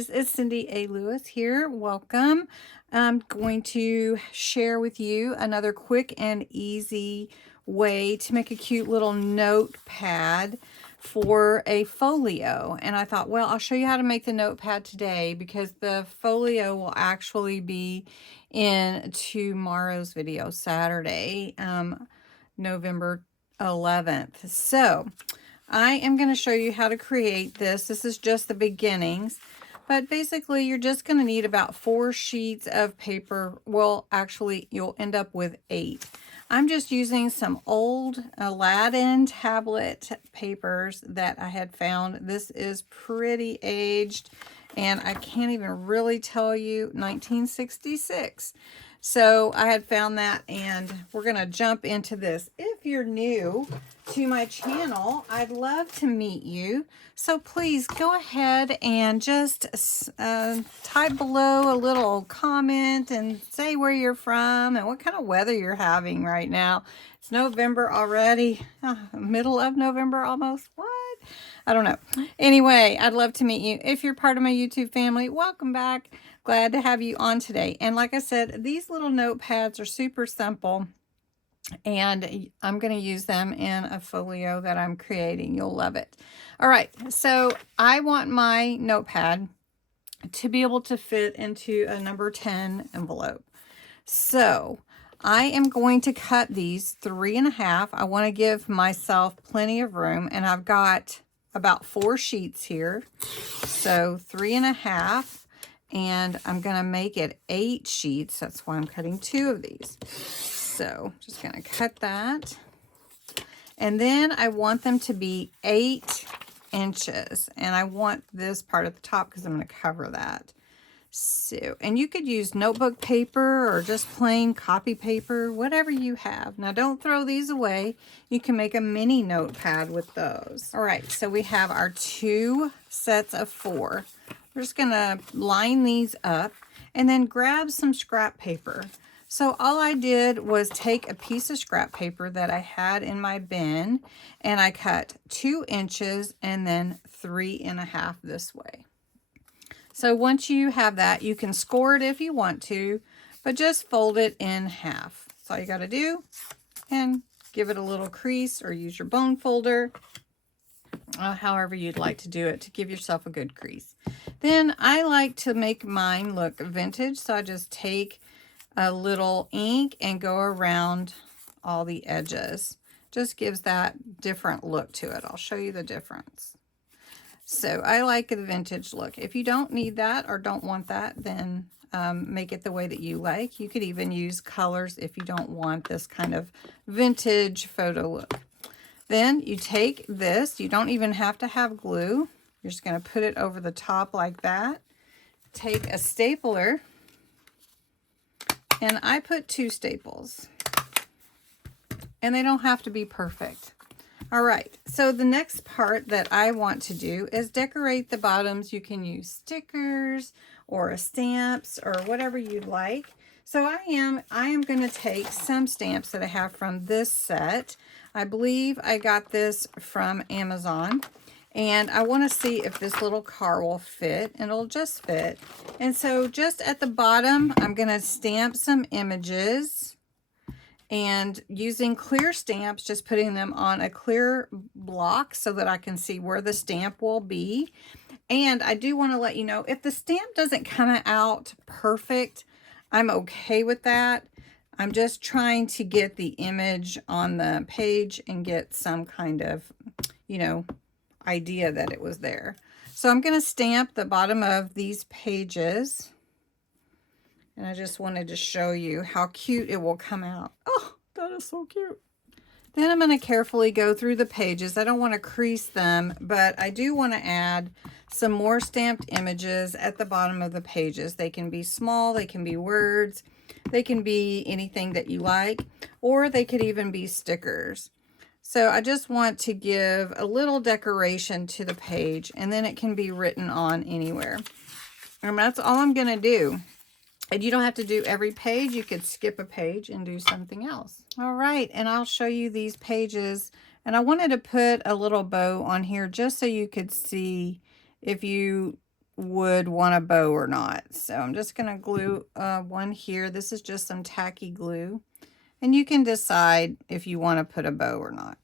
guys, it's Cindy A. Lewis here. Welcome. I'm going to share with you another quick and easy way to make a cute little notepad for a folio. And I thought, well, I'll show you how to make the notepad today because the folio will actually be in tomorrow's video, Saturday, November 11th. So I am going to show you how to create this. This is just the beginnings, but basically you're just going to need about 4 sheets of paper. Well, actually you'll end up with 8. I'm just using some old Aladdin tablet papers that I had found. This is pretty aged and I can't even really tell you, 1966. So I had found that and we're going to jump into this. If you're new to my channel, I'd love to meet you. So please go ahead and just type below a little comment and say where you're from and what kind of weather you're having right now. It's November already, middle of November almost. What? I don't know. Anyway, I'd love to meet you. If you're part of my YouTube family, welcome back. Glad to have you on today. And like I said, these little notepads are super simple and I'm going to use them in a folio that I'm creating. You'll love it. All right, so I want my notepad to be able to fit into a number 10 envelope. So I am going to cut these 3.5. I want to give myself plenty of room, and I've got about 4 sheets here. So 3.5. And I'm going to make it 8 sheets. That's why I'm cutting 2 of these. So just going to cut that. And then I want them to be 8 inches. And I want this part at the top because I'm going to cover that. So, and you could use notebook paper or just plain copy paper, whatever you have. Now don't throw these away. You can make a mini notepad with those. All right, so we have our 2 sets of 4. We're just going to line these up and then grab some scrap paper. So all I did was take a piece of scrap paper that I had in my bin and I cut 2 inches and then 3.5 this way. So once you have that, you can score it if you want to, but just fold it in half. That's all you got to do, and give it a little crease or use your bone folder. However you'd like to do it to give yourself a good crease. Then I like to make mine look vintage, so I just take a little ink and go around all the edges. Just gives that different look to it. I'll show you the difference. So I like the vintage look. If you don't need that or don't want that, then make it the way that you like. You could even use colors if you don't want this kind of vintage photo look. Then you take this, you don't even have to have glue. You're just going to put it over the top like that. Take a stapler, and I put 2 staples. And they don't have to be perfect. All right, so the next part that I want to do is decorate the bottoms. You can use stickers or stamps or whatever you'd like. So I am going to take some stamps that I have from this set. I believe I got this from Amazon, and I want to see if this little car will fit, and it'll just fit. And so just at the bottom, I'm going to stamp some images, and using clear stamps, just putting them on a clear block so that I can see where the stamp will be. And I do want to let you know, if the stamp doesn't come out perfect, I'm okay with that. I'm just trying to get the image on the page and get some kind of, idea that it was there. So I'm going to stamp the bottom of these pages. And I just wanted to show you how cute it will come out. Oh, that is so cute. Then I'm going to carefully go through the pages. I don't want to crease them, but I do want to add some more stamped images at the bottom of the pages. They can be small, they can be words, they can be anything that you like, or they could even be stickers. So I just want to give a little decoration to the page, and then it can be written on anywhere. And that's all I'm going to do. And you don't have to do every page. You could skip a page and do something else. All right, and I'll show you these pages. And I wanted to put a little bow on here just so you could see if you would want a bow or not. So I'm just going to glue one here. This is just some tacky glue. And you can decide if you want to put a bow or not.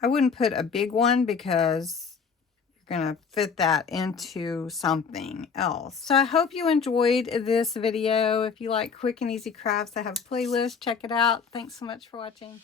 I wouldn't put a big one because you're going to fit that into something else. So I hope you enjoyed this video. If you like quick and easy crafts, I have a playlist. Check it out. Thanks so much for watching.